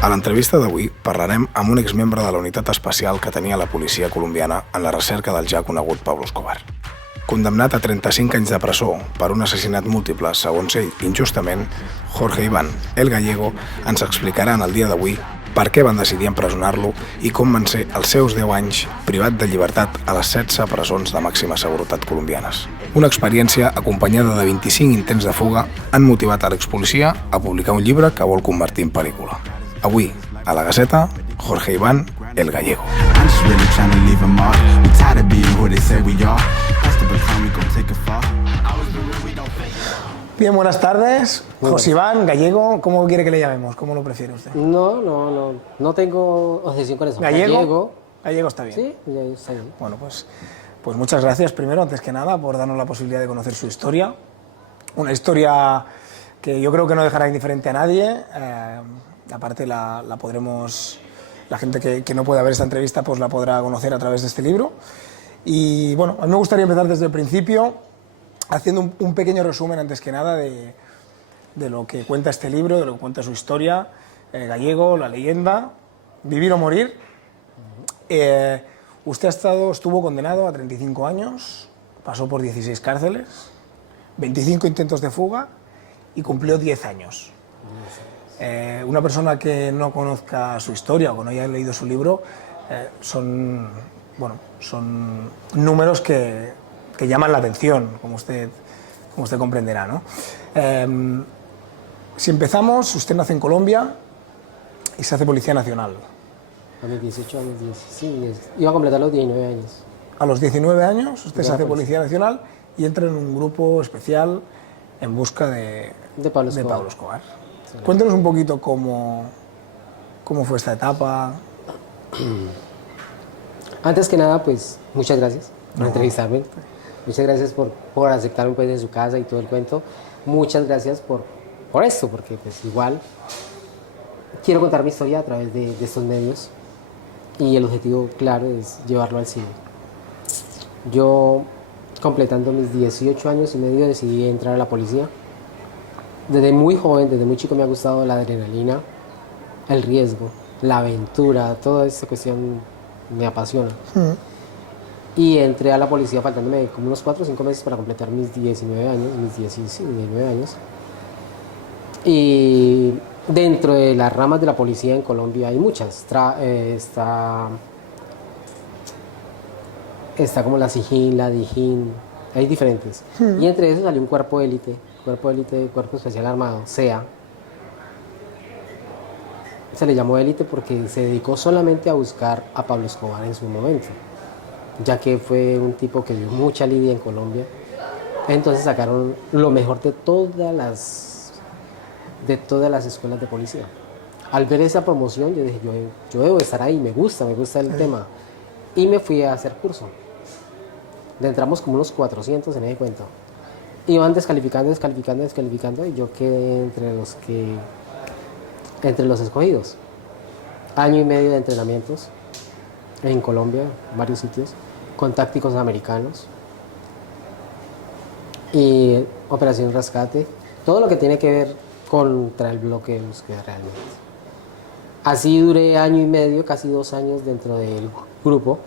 A l'entrevista d'avui parlarem amb un exmembre de la unitat especial que tenia la policia colombiana en la recerca del ja conegut Pablo Escobar. Condemnat a 35 anys de presó per un assassinat múltiple, segons ell, injustament, Jorge Iván, el Gallego, ens explicarà en el dia d'avui per què van decidir empresonar-lo i com van ser els seus 10 anys privat de llibertat a les 16 presons de màxima seguretat colombianes. Una experiència acompanyada de 25 intents de fuga han motivat a l'expolicia a publicar un llibre que vol convertir en pel·lícula. Avui, a la Gaceta, Jorge Iván, el Gallego. Bien, buenas tardes. José Iván, Gallego, ¿cómo quiere que le llamemos? ¿Cómo lo prefiere usted? No tengo objeción con eso. ¿Gallego? Gallego está bien. Sí, Gallego está bien. Bueno, pues muchas gracias primero, antes que nada, por darnos la posibilidad de conocer su historia. Una historia que yo creo que no dejará indiferente a nadie. Aparte la podremos, la gente que no pueda ver esta entrevista pues la podrá conocer a través de este libro. Y bueno, a mí me gustaría empezar desde el principio haciendo un pequeño resumen antes que nada de lo que cuenta este libro, de lo que cuenta su historia, Gallego, la leyenda, Vivir o Morir. Usted estuvo condenado a 35 años, pasó por 16 cárceles, 25 intentos de fuga y cumplió 10 años. Una persona que no conozca su historia o que no haya leído su libro, son números que llaman la atención, como usted comprenderá, ¿no? Si empezamos, usted nace en Colombia y se hace Policía Nacional. A mis 18 años, sí, iba a completar los 19 años. A los 19 años usted se hace Policía Nacional y entra en un grupo especial en busca de Pablo Escobar. Sí. Cuéntenos un poquito cómo fue esta etapa. Antes que nada, pues, muchas gracias por entrevistarme. Muchas gracias por aceptarme pues, en su casa y todo el cuento. Muchas gracias por esto, porque pues igual quiero contar mi historia a través de estos medios y el objetivo claro es llevarlo al cine. Yo, completando mis 18 años y medio, decidí entrar a la policía. Desde muy joven, desde muy chico me ha gustado la adrenalina, el riesgo, la aventura, toda esta cuestión me apasiona. Y entré a la policía faltándome como unos 4 o 5 meses para completar mis 19 años. Y dentro de las ramas de la policía en Colombia hay muchas. Está como la SIJIN, la DIJÍN, hay diferentes. Y entre esos salió un cuerpo élite, Cuerpo Especial Armado, CEA. Se le llamó élite porque se dedicó solamente a buscar a Pablo Escobar en su momento, ya que fue un tipo que dio mucha lidia en Colombia. Entonces sacaron lo mejor de todas las escuelas de policía. Al ver esa promoción, yo dije, yo debo estar ahí, me gusta el tema. Y me fui a hacer curso. Entramos como unos 400 en ese cuento. Iban descalificando, y yo quedé entre los escogidos. Año y medio de entrenamientos en Colombia, varios sitios, con tácticos americanos y operación rescate, todo lo que tiene que ver contra el bloque de búsqueda realmente. Así duré año y medio, casi 2 años dentro del grupo,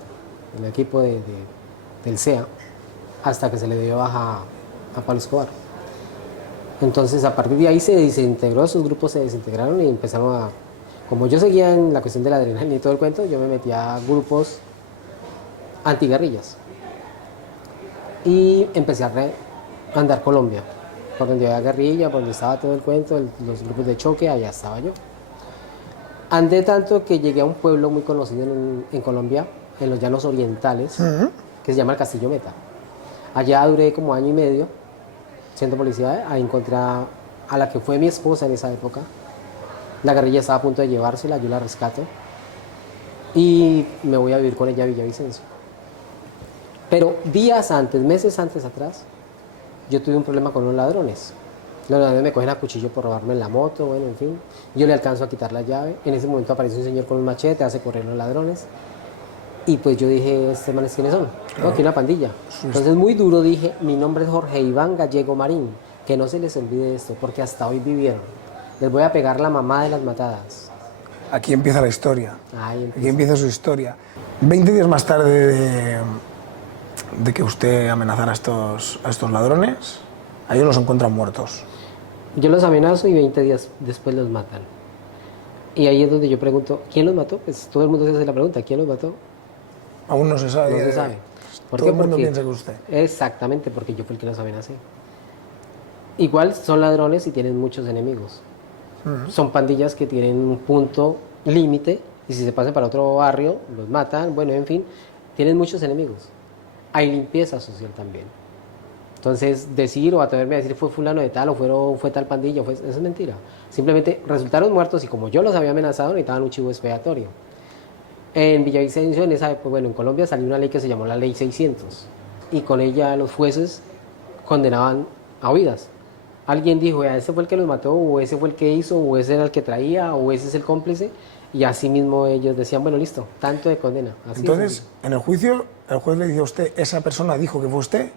el equipo del CEA, hasta que se le dio baja a Pablo Escobar. Entonces a partir de ahí se desintegró, esos grupos se desintegraron y empezaron a... Como yo seguía en la cuestión de la adrenalina y todo el cuento, yo me metí a grupos antiguerrillas. Y empecé a andar Colombia. Por donde había guerrilla, por donde estaba todo el cuento, los grupos de choque, allá estaba yo. Andé tanto que llegué a un pueblo muy conocido en Colombia, en los llanos orientales, que se llama el Castillo Meta. Allá duré como año y medio siendo policía, ahí encontré a la que fue mi esposa en esa época. La guerrilla estaba a punto de llevársela, yo la rescato y me voy a vivir con ella a Villavicencio. Pero días antes, meses antes atrás, yo tuve un problema con los ladrones. Los ladrones me cogen a cuchillo por robarme la moto, bueno, en fin. Yo le alcanzo a quitar la llave. En ese momento aparece un señor con un machete, hace correr los ladrones. Y pues yo dije, ¿estos manes quiénes son? No, aquí una pandilla. Entonces muy duro dije, mi nombre es Jorge Iván Gallego Marín. Que no se les olvide esto, porque hasta hoy vivieron. Les voy a pegar la mamá de las matadas. aquí empieza la historia. Ahí Aquí empieza su historia. 20 días más tarde de que usted amenazara a estos ladrones, a ellos los encuentran muertos. Yo los amenazo y 20 días después los matan. Y ahí es donde yo pregunto, ¿quién los mató? Pues todo el mundo se hace la pregunta, ¿quién los mató? Aún no se sabe. No se sabe. ¿Por Todo qué? el mundo Porque piensa que usted. exactamente, porque yo fui el que los amenacé. Igual son ladrones y tienen muchos enemigos. Son pandillas que tienen un punto límite y si se pasan para otro barrio, los matan, bueno, en fin, tienen muchos enemigos. Hay limpieza social también. Entonces, decir o atreverme a decir fue fulano de tal o fue tal pandilla, eso es mentira. Simplemente resultaron muertos y como yo los había amenazado, necesitaban un chivo expiatorio. En Villavicencio, en Colombia salió una ley que se llamó la Ley 600 y con ella los jueces condenaban a huidas. Alguien dijo, ese fue el que los mató, o ese fue el que hizo, o ese era el que traía, o ese es el cómplice, y así mismo ellos decían, bueno, listo, tanto de condena. Así entonces, en el juicio, el juez le dice a usted, esa persona dijo que fue usted,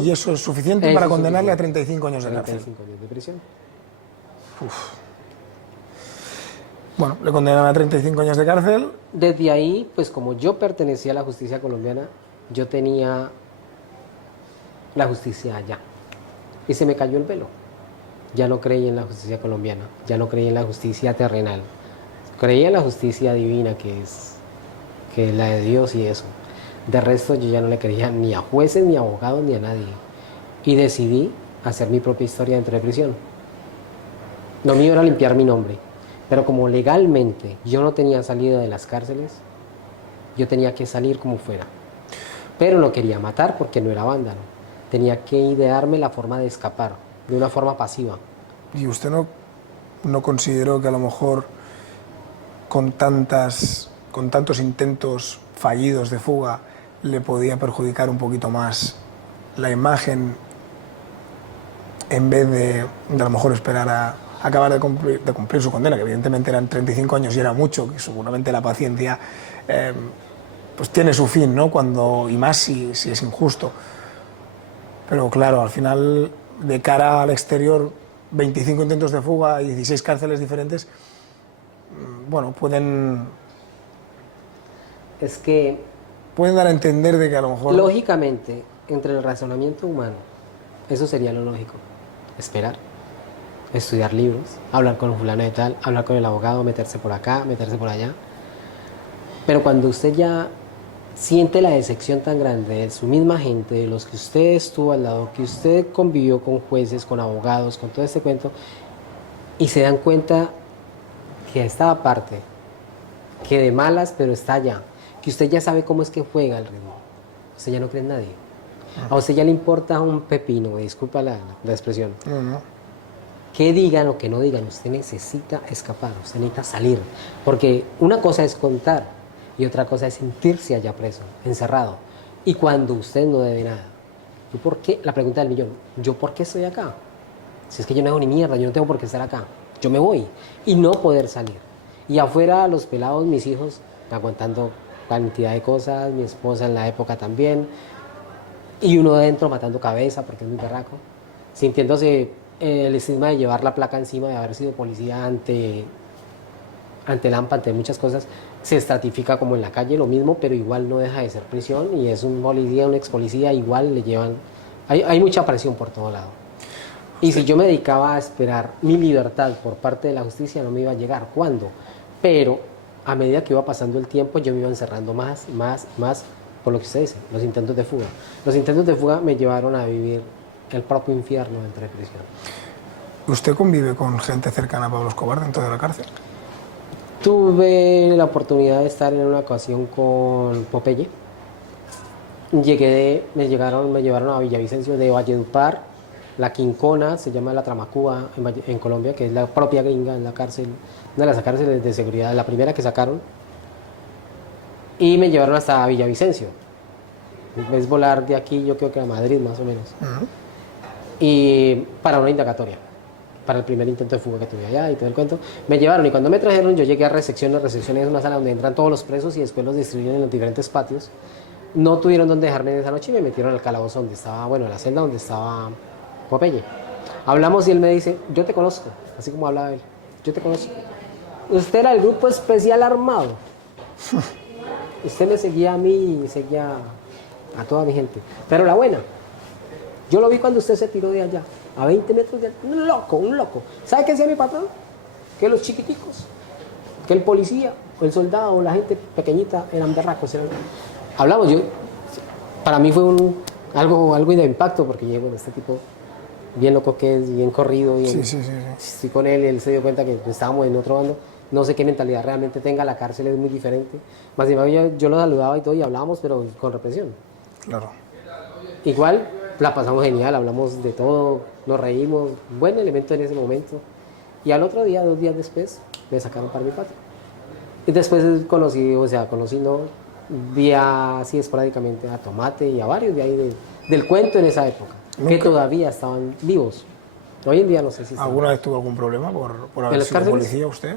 y eso es suficiente Eso para es condenarle suficiente. a 35 años de cárcel. 35 años de prisión. Bueno, le condenan a 35 años de cárcel. Desde ahí, pues como yo pertenecía a la justicia colombiana, yo tenía la justicia allá. Y se me cayó el velo. Ya no creí en la justicia colombiana, ya no creí en la justicia terrenal. Creía en la justicia divina, que es la de Dios y eso. De resto, yo ya no le creía ni a jueces, ni a abogados, ni a nadie. Y decidí hacer mi propia historia dentro de prisión. Lo mío era limpiar mi nombre. Pero como legalmente yo no tenía salida de las cárceles, yo tenía que salir como fuera. Pero no quería matar porque no era vándalo. Tenía que idearme la forma de escapar, de una forma pasiva. ¿Y usted no consideró que a lo mejor con tantos intentos fallidos de fuga le podía perjudicar un poquito más la imagen en vez de a lo mejor esperar a acabar de cumplir su condena, que evidentemente eran 35 años y era mucho, que seguramente la paciencia pues tiene su fin, ¿no? Y más si es injusto. Pero claro, al final, de cara al exterior, 25 intentos de fuga y 16 cárceles diferentes, bueno, pueden Es que, dar a entender de que a lo mejor... lógicamente, entre el razonamiento humano, eso sería lo lógico. Esperar, estudiar libros, hablar con un fulano de tal, hablar con el abogado, meterse por acá, meterse por allá. Pero cuando usted ya siente la decepción tan grande de su misma gente, de los que usted estuvo al lado, que usted convivió con jueces, con abogados, con todo este cuento, y se dan cuenta que estaba parte, que de malas, pero está allá, que usted ya sabe cómo es que juega el ritmo, usted ya no cree en nadie. A usted ya le importa un pepino, disculpa la expresión. Que digan o que no digan, usted necesita escapar, usted necesita salir. Porque una cosa es contar y otra cosa es sentirse allá preso, encerrado. Y cuando usted no debe nada. ¿Yo por qué? La pregunta del millón, ¿yo por qué estoy acá? Si es que yo no hago ni mierda, yo no tengo por qué estar acá. Yo me voy y no poder salir. Y afuera los pelados, mis hijos, aguantando cantidad de cosas, mi esposa en la época también. Y uno adentro matando cabeza porque es muy berraco, sintiéndose el estigma de llevar la placa encima, de haber sido policía ante el AMPA, ante muchas cosas. Se estratifica como en la calle, lo mismo, pero igual no deja de ser prisión y es un policía, un ex policía, igual le llevan... Hay mucha presión por todo lado. Y si yo me dedicaba a esperar mi libertad por parte de la justicia, no me iba a llegar. ¿Cuándo? Pero a medida que iba pasando el tiempo, yo me iba encerrando más, por lo que usted dice, los intentos de fuga. Los intentos de fuga me llevaron a vivir el propio infierno dentro de prisión. ¿Usted convive con gente cercana a Pablo Escobar dentro de la cárcel? Tuve la oportunidad de estar en una ocasión con Popeye. Me llevaron a Villavicencio de Valledupar, la Quincona, se llama la Tramacúa en Colombia, que es la propia gringa en la cárcel, una de las cárceles de seguridad, la primera que sacaron. Y me llevaron hasta Villavicencio. Es volar de aquí, yo creo que a Madrid más o menos. Y para una indagatoria, para el primer intento de fuga que tuve allá y todo el cuento. Me llevaron y cuando me trajeron yo llegué a recepción. La recepción es una sala donde entran todos los presos y después los distribuyen en los diferentes patios. No tuvieron donde dejarme esa noche y me metieron al calabozo donde estaba, bueno, la celda donde estaba Popeye. Hablamos y él me dice, yo te conozco, así como hablaba él, yo te conozco. Usted era el grupo especial armado. Usted me seguía a mí y seguía a toda mi gente. Pero la buena, yo lo vi cuando usted se tiró de allá, a 20 metros de allá. Un loco, un loco. ¿Sabe qué decía mi patrón? Que los chiquiticos, que el policía, o el soldado, o la gente pequeñita eran berracos. Hablamos, para mí fue algo de impacto, porque llego en este tipo bien loco que es, bien corrido. Bien, Sí. estoy con él y él se dio cuenta que estábamos en otro bando. No sé qué mentalidad realmente tenga, la cárcel es muy diferente. Más sin embargo, yo lo saludaba y todo y hablábamos, pero con represión. Claro. Igual la pasamos genial, hablamos de todo, nos reímos, buen elemento en ese momento. Y al otro día, 2 días después, me sacaron para mi patria. Y después conocí no, vi así esporádicamente a Tomate y a varios de ahí del cuento en esa época, que todavía estaban vivos. Hoy en día no sé si están. ¿Alguna vez tuvo algún problema por haber las sido cárceles? policía usted?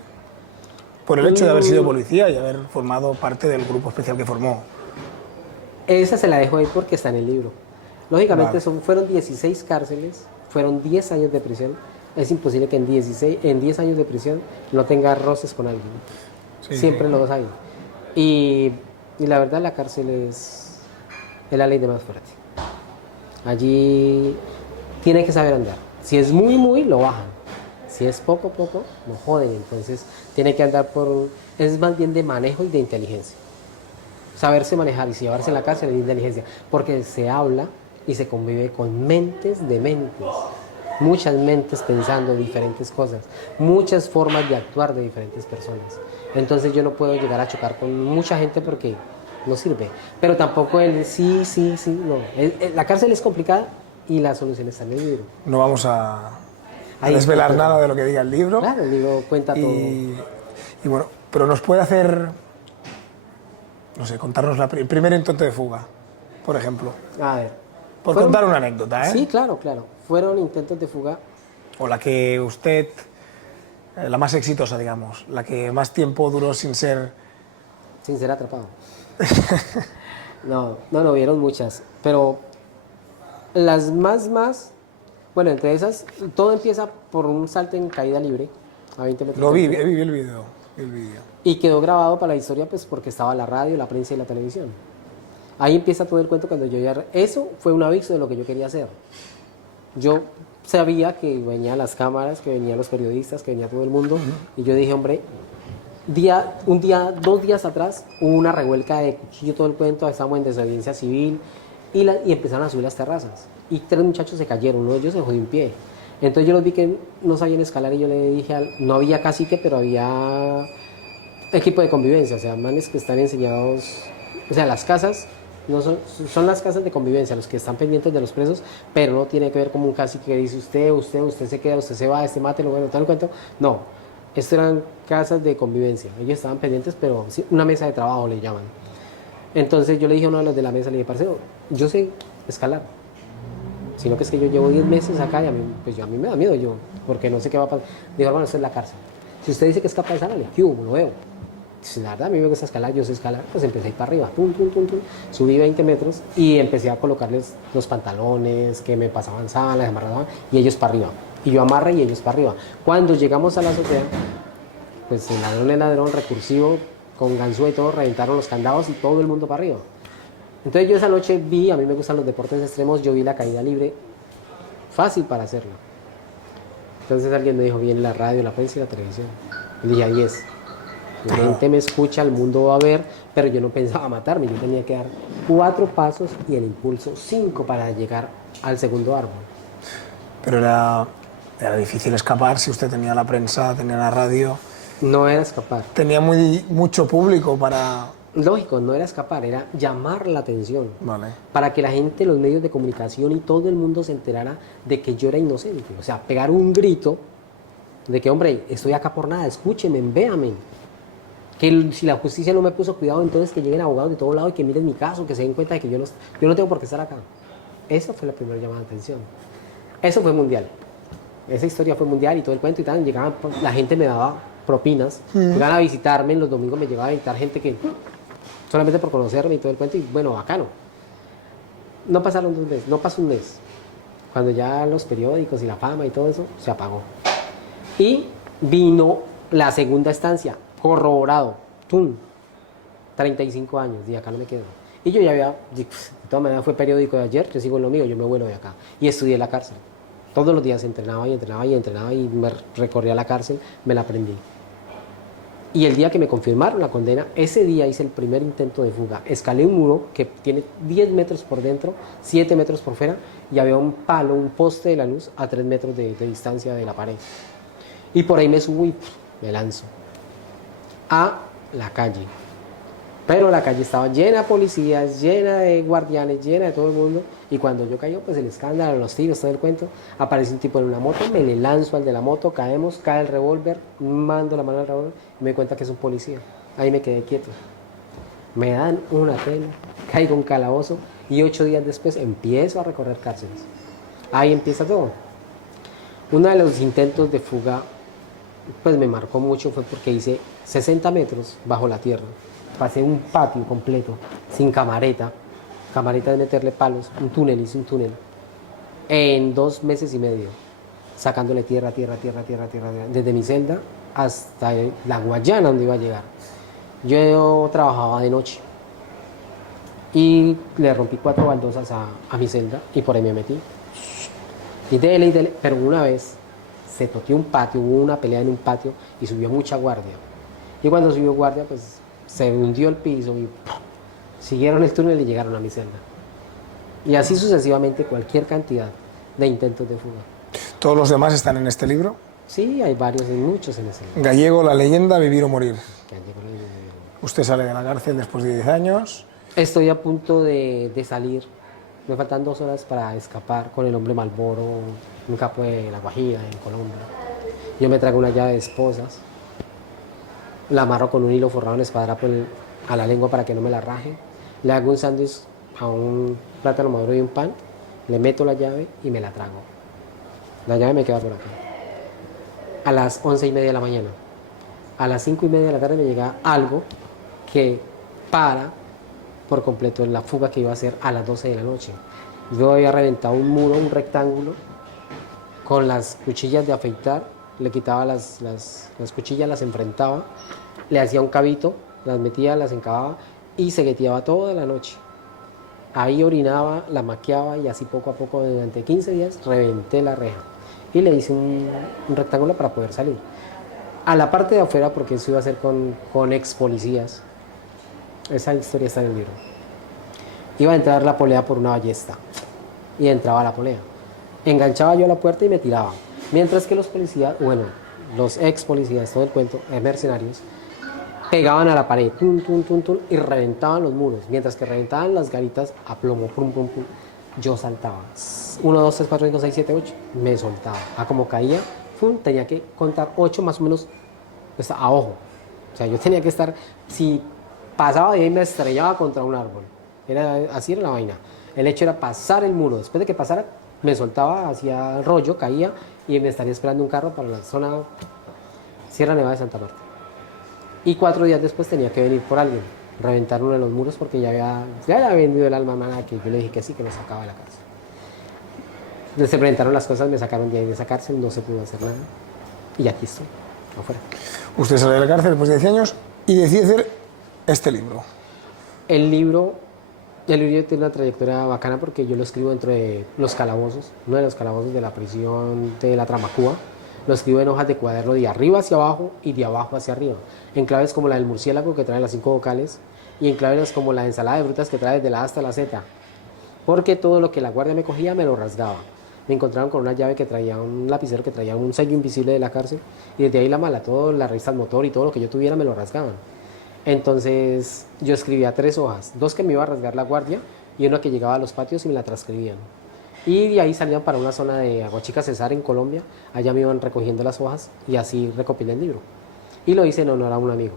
Por el hecho de haber sido policía y haber formado parte del grupo especial que formó. Esa se la dejo ahí porque está en el libro. Lógicamente Vale. fueron 16 cárceles, fueron 10 años de prisión. Es imposible que en 10 años de prisión no tenga roces con alguien. Sí, Siempre sí. los hay. Y la verdad la cárcel es la ley de más fuerte. Allí tiene que saber andar. Si es muy, lo bajan. Si es poco, lo joden. Entonces tiene que andar es más bien de manejo y de inteligencia. Saberse manejar y llevarse en la cárcel es inteligencia. Porque se habla y se convive con mentes de mentes. Muchas mentes pensando diferentes cosas. Muchas formas de actuar de diferentes personas. Entonces yo no puedo llegar a chocar con mucha gente porque no sirve. Pero tampoco sí, no. La cárcel es complicada y la solución está en el libro. No vamos a Ahí desvelar está. nada de lo que diga el libro. Claro, el libro cuenta todo. Y bueno, pero nos puede hacer, no sé, contarnos el primer intento de fuga, por ejemplo. A ver. Por contar una anécdota, ¿eh? Sí, claro. Fueron intentos de fuga. O la que usted, la más exitosa, digamos, la que más tiempo duró sin ser... Sin ser atrapado. No, vieron muchas. Pero las más, bueno, entre esas, todo empieza por un salto en caída libre, a 20 metros. Lo vi, de altura. vi el video. Y quedó grabado para la historia, pues porque estaba la radio, la prensa y la televisión. Ahí empieza todo el cuento cuando yo ya... Eso fue un aviso de lo que yo quería hacer. Yo sabía que venían las cámaras, que venían los periodistas, que venía todo el mundo. Y yo dije, hombre, 2 días atrás hubo una revuelca de cuchillo, todo el cuento, estábamos en desobediencia civil y empezaron a subir las terrazas. Y 3 muchachos se cayeron, uno de ellos se jodió un pie. Entonces yo los vi que no sabían escalar y yo le dije, no había cacique, pero había equipo de convivencia, o sea, manes que están enseñados, o sea, las casas no son las casas de convivencia, los que están pendientes de los presos, pero no tiene que ver como un cacique que dice usted se queda, usted se va, mátelo, bueno, tal cuento. No, esto eran casas de convivencia, ellos estaban pendientes, pero una mesa de trabajo le llaman. Entonces yo le dije a uno de los de la mesa, le dije, parcero, yo sé escalar, sino que es que yo llevo 10 meses acá y a mí me da miedo, porque no sé qué va a pasar. Dijo, hermano, esto es la cárcel. Si usted dice que es capaz de escalar, lo veo. Si la verdad a mí me gusta escalar, yo sé escalar, pues empecé a ir para arriba, subí 20 metros y empecé a colocarles los pantalones que me pasaban sábanas, amarraban y ellos para arriba. Y yo amarré y ellos para arriba. Cuando llegamos a la azotea, pues el ladrón recursivo, con ganzúa y todo, reventaron los candados y todo el mundo para arriba. Entonces yo esa noche a mí me gustan los deportes extremos, yo vi la caída libre, fácil para hacerlo. Entonces alguien me dijo, viene la radio, la prensa y la televisión. Y dije, ahí es. La gente me escucha, el mundo va a ver, pero yo no pensaba matarme, yo tenía que dar 4 pasos y el impulso 5 para llegar al segundo árbol. Pero era difícil escapar si usted tenía la prensa, tenía la radio. No era escapar. Tenía mucho público para... Lógico, no era escapar, era llamar la atención. Vale. Para que la gente, los medios de comunicación y todo el mundo se enterara de que yo era inocente. O sea, pegar un grito de que, hombre, estoy acá por nada, escúcheme, véame. Que si la justicia no me puso cuidado, entonces que lleguen abogados de todo lado y que miren mi caso, que se den cuenta de que yo no tengo por qué estar acá. Esa fue la primera llamada de atención. Eso fue mundial. Esa historia fue mundial y todo el cuento y tal. La gente me daba propinas. Llegaban a visitarme, los domingos me llevaba a visitar gente que solamente por conocerme y todo el cuento. Y bueno, bacano. No pasaron 2 meses, no pasó un mes. Cuando ya los periódicos y la fama y todo eso se apagó. Y vino La segunda estancia, corroborado, ¡tum! 35 años, y acá no me quedo. Y yo ya había, de todas maneras fue periódico de ayer, yo sigo en lo mío, yo me vuelo de acá. Y estudié en la cárcel. Todos los días entrenaba y entrenaba y entrenaba y me recorría la cárcel, me la aprendí. Y el día que me confirmaron la condena, ese día hice el primer intento de fuga. Escalé un muro que tiene 10 metros por dentro, 7 metros por fuera, y había un palo, un poste de la luz a 3 metros de distancia de la pared. Y por ahí me subo y me lanzo a la calle. Pero la calle estaba llena de policías, llena de guardianes, llena de todo el mundo. Y cuando yo caigo, pues el escándalo, los tiros, todo el cuento, aparece un tipo en una moto, me le lanzo al de la moto, caemos, cae el revólver, mando la mano al revólver y me doy cuenta que es un policía. Ahí me quedé quieto. Me dan una pena, caigo en un calabozo y 8 días después empiezo a recorrer cárceles. Ahí empieza todo. Uno de los intentos de fuga, pues me marcó mucho, fue porque hice 60 metros bajo la tierra. Pasé un patio completo, sin camareta. Camareta de meterle palos, un túnel, hice un túnel. En 2 meses y medio, sacándole tierra, desde mi celda hasta la Guayana donde iba a llegar. Yo trabajaba de noche y le rompí 4 baldosas a mi celda y por ahí me metí. Y dele, pero una vez se toqueó un patio, hubo una pelea en un patio y subió mucha guardia. Y cuando subió guardia, pues se hundió el piso y siguieron el túnel y llegaron a mi celda. Y así sucesivamente cualquier cantidad de intentos de fuga. ¿Todos los demás están en este libro? Sí, hay varios, hay muchos en ese libro. Gallego, la leyenda, vivir o morir. Gallego, la leyenda. Usted sale de la cárcel después de 10 años. Estoy a punto de salir. Me faltan 2 horas para escapar con el hombre Malboro, un capo de La Guajira, en Colombia. Yo me traigo una llave de esposas. La amarro con un hilo forrado en esparadrapo a la lengua para que no me la raje. Le hago un sándwich a un plátano maduro y un pan. Le meto la llave y me la trago. La llave me queda por acá. A las 11:30 de la mañana. A las 5:30 de la tarde me llega algo que para por completo en la fuga que iba a hacer a las 12 de la noche. Yo había reventado un muro, un rectángulo, con las cuchillas de afeitar. Le quitaba las cuchillas, las enfrentaba, le hacía un cabito, las metía, las encababa y se gueteaba toda la noche. Ahí orinaba, la maqueaba y así poco a poco durante 15 días reventé la reja y le hice un rectángulo para poder salir. A la parte de afuera, porque eso iba a ser con ex policías, esa historia está en el libro. Iba a entrar la polea por una ballesta y entraba la polea. Enganchaba yo la puerta y me tiraba. Mientras que los policías, bueno, los ex policías, todo el cuento, mercenarios, pegaban a la pared, tum, tum, tum, tum, y reventaban los muros. Mientras que reventaban las garitas a plomo, pum, pum, pum, yo saltaba. 1, 2, 3, 4, 5, 6, 7, 8, me soltaba. A como caía, pum, tenía que contar 8 más o menos pues, a ojo. O sea, yo tenía que estar, si pasaba de ahí me estrellaba contra un árbol. Así era la vaina. El hecho era pasar el muro. Después de que pasara, me soltaba hacia el rollo, caía y me estaría esperando un carro para la zona Sierra Nevada de Santa Marta. Y 4 días después tenía que venir por alguien, reventar uno de los muros porque ya había vendido el alma hermana que yo le dije que sí, que me sacaba de la cárcel. Se presentaron las cosas, me sacaron de ahí de esa cárcel, no se pudo hacer nada. Y aquí estoy, afuera. Usted sale de la cárcel después de 10 años y decide hacer este libro. El libro tiene una trayectoria bacana porque yo lo escribo dentro de los calabozos, uno de los calabozos de la prisión de la Tramacúa. Lo escribo en hojas de cuaderno de arriba hacia abajo y de abajo hacia arriba. En claves como la del murciélago que trae las 5 vocales y en claves como la ensalada de frutas que trae desde la A hasta la Z. Porque todo lo que la guardia me cogía me lo rasgaba. Me encontraron con una llave que traía un lapicero que traía un sello invisible de la cárcel y desde ahí la mala, todo la revista al motor y todo lo que yo tuviera me lo rasgaban. Entonces yo escribía 3 hojas, 2 que me iba a rasgar la guardia y una que llegaba a los patios y me la transcribían. Y de ahí salían para una zona de Aguachica Cesar en Colombia, allá me iban recogiendo las hojas y así recopilé el libro. Y lo hice en honor a un amigo.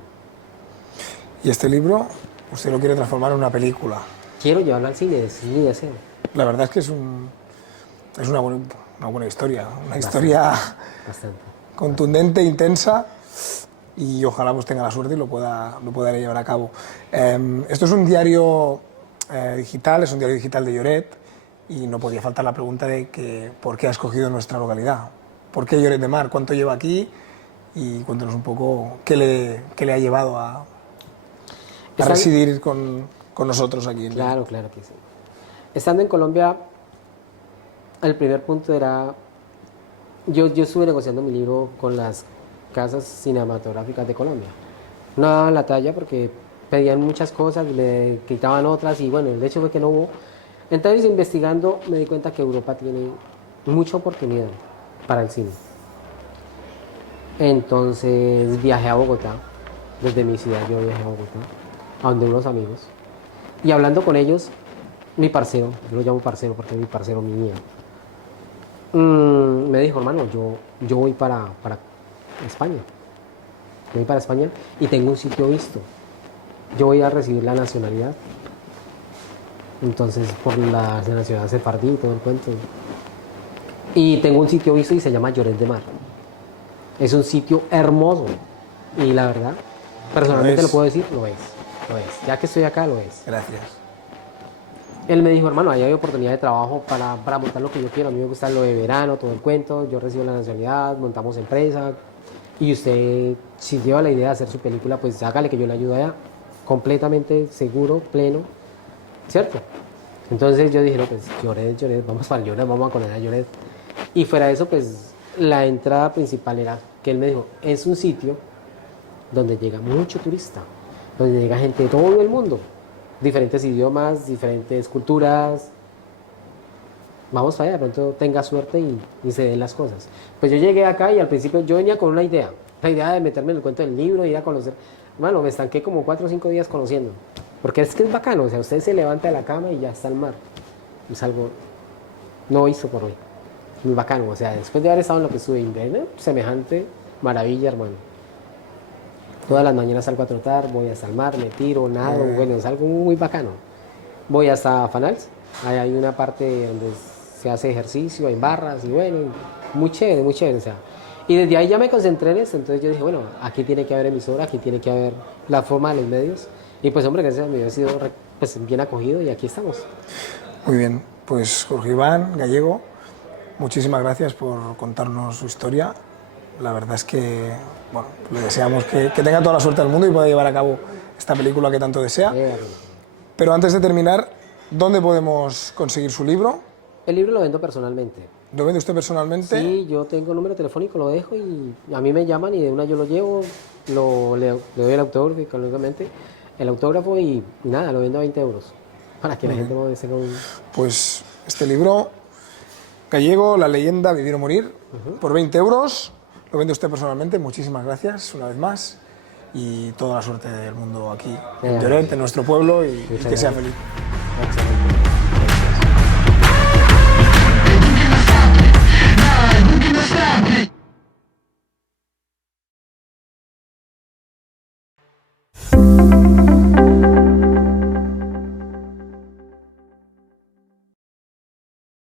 Y este libro, usted lo quiere transformar en una película. Quiero llevarlo al cine, es mi deseo. La verdad es que es una buena historia, una historia Bastante. contundente, intensa, y ojalá pues tenga la suerte y lo pueda llevar a cabo. Esto es un diario digital, es un diario digital de Lloret, y no podía faltar la pregunta de que, ¿por qué ha escogido nuestra localidad? ¿Por qué Lloret de Mar? ¿Cuánto lleva aquí? y cuéntanos un poco qué le ha llevado a residir con nosotros aquí. Claro que sí. Estando en Colombia, el primer punto era, yo estuve negociando mi libro con las casas cinematográficas de Colombia. No daban la talla porque pedían muchas cosas, le quitaban otras y bueno, el hecho fue que no hubo. Entonces, investigando, me di cuenta que Europa tiene mucha oportunidad para el cine. Entonces, viajé a Bogotá, desde mi ciudad yo viajé a Bogotá, a donde unos amigos. Y hablando con ellos, mi parcero, yo lo llamo parcero porque es mi parcero, mi mío, me dijo, hermano, yo voy para España. Voy para España y tengo un sitio visto. Yo voy a recibir la nacionalidad. Entonces, por la nacionalidad sefardí y todo el cuento. Y tengo un sitio visto y se llama Lloret de Mar. Es un sitio hermoso. Y la verdad, personalmente lo puedo decir, lo es. Ya que estoy acá, lo es. Gracias. Él me dijo, hermano, ahí hay oportunidad de trabajo para montar lo que yo quiero. A mí me gusta lo de verano, todo el cuento. Yo recibo la nacionalidad, montamos empresa. Y usted, si lleva la idea de hacer su película, pues hágale que yo le ayudo allá. Completamente seguro, pleno. ¿Cierto? Entonces yo dije, no, pues Lloret, vamos para Lloret, vamos a conocer a Lloret. Y fuera de eso, pues la entrada principal era que él me dijo, es un sitio donde llega mucho turista, donde llega gente de todo el mundo, diferentes idiomas, diferentes culturas. Vamos para allá, de pronto tenga suerte y se den las cosas. Pues yo llegué acá y al principio yo venía con una idea, la idea de meterme en el cuento del libro, ir a conocer. Bueno, me estanqué como 4 o 5 días conociendo. Porque es que es bacano, o sea, usted se levanta de la cama y ya está el mar. Es algo no visto por hoy. Muy bacano, o sea, después de haber estado en lo que estuve en semejante maravilla, hermano. Todas las mañanas salgo a trotar, voy hasta el mar, me tiro, nado, bueno, es algo muy bacano. Voy hasta Fanals, ahí hay una parte donde se hace ejercicio, hay barras y bueno, muy chévere, o sea. Y desde ahí ya me concentré en esto, entonces yo dije, bueno, aquí tiene que haber emisora, aquí tiene que haber la forma de los medios. Y pues hombre, gracias a mí he sido pues, bien acogido y aquí estamos. Muy bien, pues Jorge Iván Gallego, muchísimas gracias por contarnos su historia. La verdad es que, bueno, le deseamos que tenga toda la suerte del mundo y pueda llevar a cabo esta película que tanto desea. Pero antes de terminar, ¿dónde podemos conseguir su libro? El libro lo vendo personalmente. ¿Lo vende usted personalmente? Sí, yo tengo el número telefónico, lo dejo y a mí me llaman y de una yo lo llevo, le doy el autógrafo, lógicamente, el autógrafo y nada, lo vendo a 20 euros para que la gente no se con... Pues este libro, Gallego, La leyenda, Vivir o Morir, por 20 euros, lo vende usted personalmente. Muchísimas gracias una vez más y toda la suerte del mundo aquí en Lloret, en nuestro pueblo y que sea feliz.